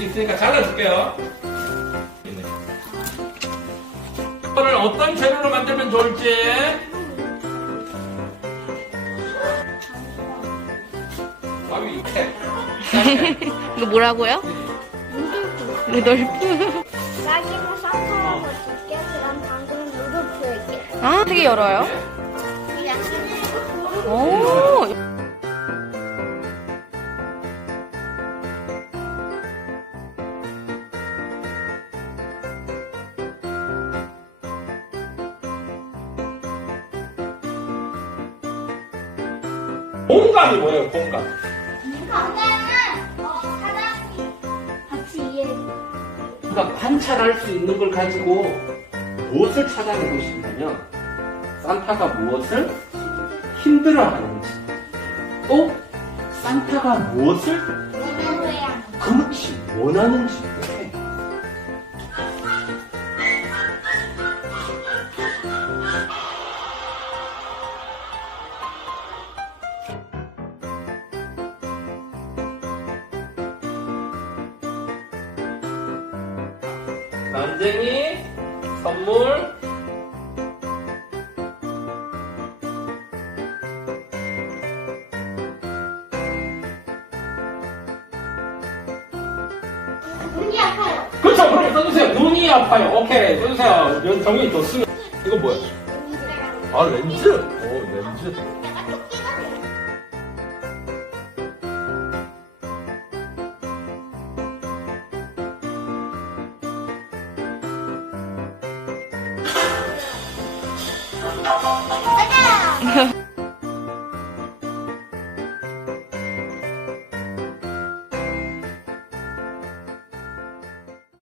있으니까 잘라줄게요. 이거를 어떤 재료로 만들면 좋을지. 아유. 이거 뭐라고요? 루돌프. 딸기랑 쌍파라고 줄게. 그럼 방금 루돌프에게. 아, 되게 열어요. 오. 공감이 뭐예요, 공감? 건강은 어, 사람이 같이 이해해. 그러니까 관찰할 수 있는 걸 가지고 무엇을 찾아내고 싶냐면 산타가 무엇을 힘들어하는지 또 산타가 무엇을 원하는 그렇지 원하는지 난쟁이 선물. 눈이 아파요. 그렇죠. 그럼 써주세요. 눈이 아파요. 오케이. 써주세요. 연- 정이 좋습니다 이거 뭐야? 아 렌즈? 오 렌즈